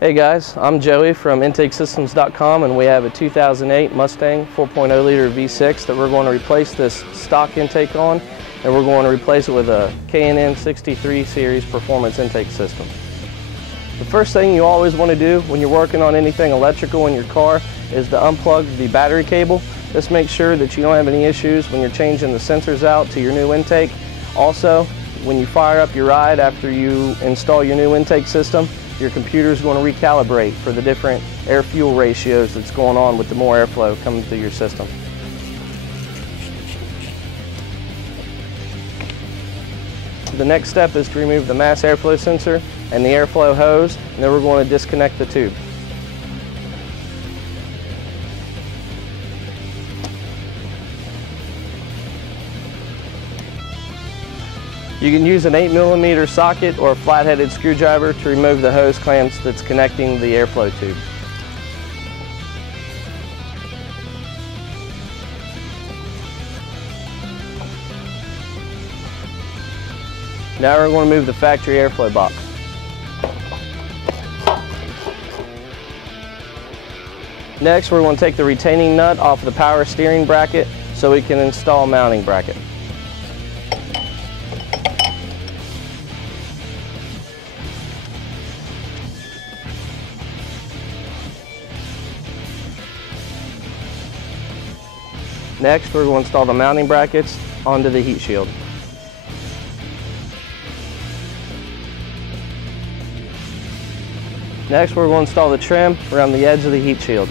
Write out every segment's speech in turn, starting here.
Hey guys, I'm Joey from IntakeSystems.com, and we have a 2008 Mustang 4.0 liter V6 that we're going to replace this stock intake on, and we're going to replace it with a K&N 63 series performance intake system. The first thing you always want to do when you're working on anything electrical in your car is to unplug the battery cable. This makes sure that you don't have any issues when you're changing the sensors out to your new intake. Also, when you fire up your ride after you install your new intake system, your computer is going to recalibrate for the different air-fuel ratios that's going on with the more airflow coming through your system. The next step is to remove the mass airflow sensor and the airflow hose, and then we're going to disconnect the tube. You can use an 8mm socket or a flat-headed screwdriver to remove the hose clamps that's connecting the airflow tube. Now we're going to move the factory airflow box. Next, we're going to take the retaining nut off the power steering bracket so we can install a mounting bracket. Next, we're going to install the mounting brackets onto the heat shield. Next, we're going to install the trim around the edge of the heat shield.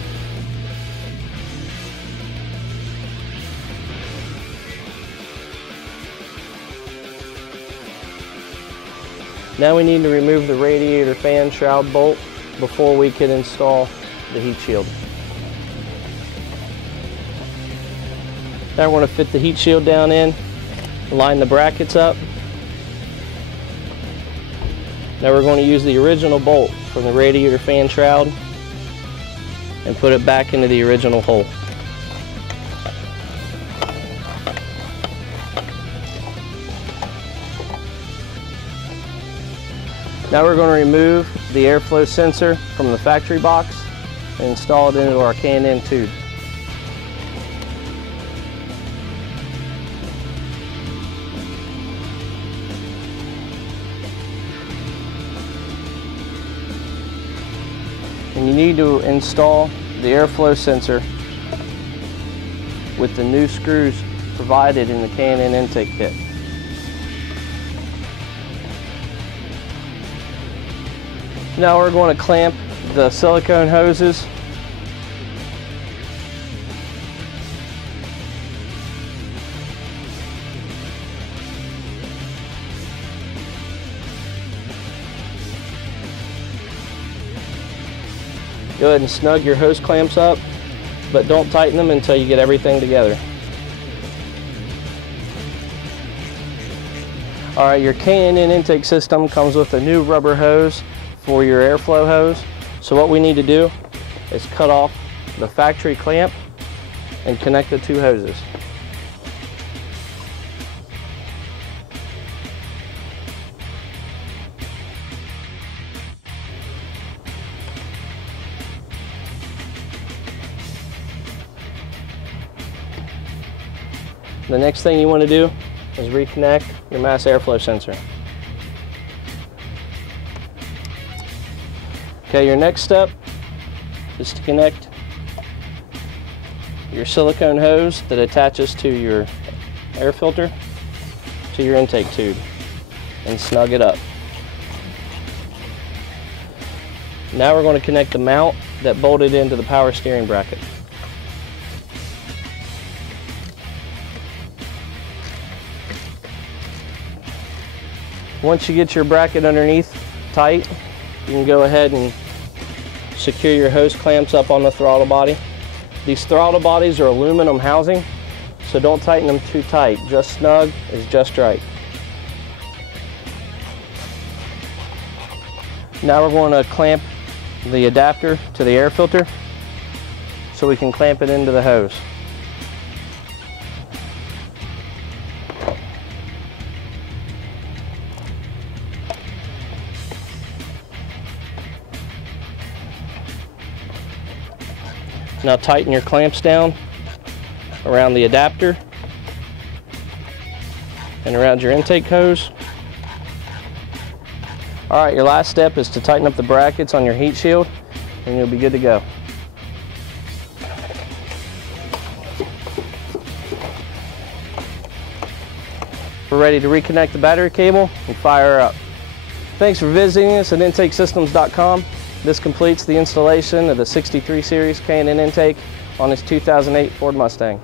Now we need to remove the radiator fan shroud bolt before we can install the heat shield. Now we're going to fit the heat shield down in, line the brackets up. Now we're going to use the original bolt from the radiator fan shroud and put it back into the original hole. Now we're going to remove the airflow sensor from the factory box and install it into our K&N tube. And you need to install the airflow sensor with the new screws provided in the K&N intake kit. Now we're going to clamp the silicone hoses . Go ahead and snug your hose clamps up, but don't tighten them until you get everything together. Alright, your K&N intake system comes with a new rubber hose for your airflow hose. So what we need to do is cut off the factory clamp and connect the two hoses. The next thing you want to do is reconnect your mass airflow sensor. Okay, your next step is to connect your silicone hose that attaches to your air filter to your intake tube and snug it up. Now we're going to connect the mount that bolted into the power steering bracket. Once you get your bracket underneath tight, you can go ahead and secure your hose clamps up on the throttle body. These throttle bodies are aluminum housing, so don't tighten them too tight. Just snug is just right. Now we're going to clamp the adapter to the air filter so we can clamp it into the hose. Now tighten your clamps down around the adapter and around your intake hose. All right, your last step is to tighten up the brackets on your heat shield and you'll be good to go. We're ready to reconnect the battery cable and fire her up. Thanks for visiting us at intakesystems.com. This completes the installation of the 63 series K&N intake on this 2008 Ford Mustang.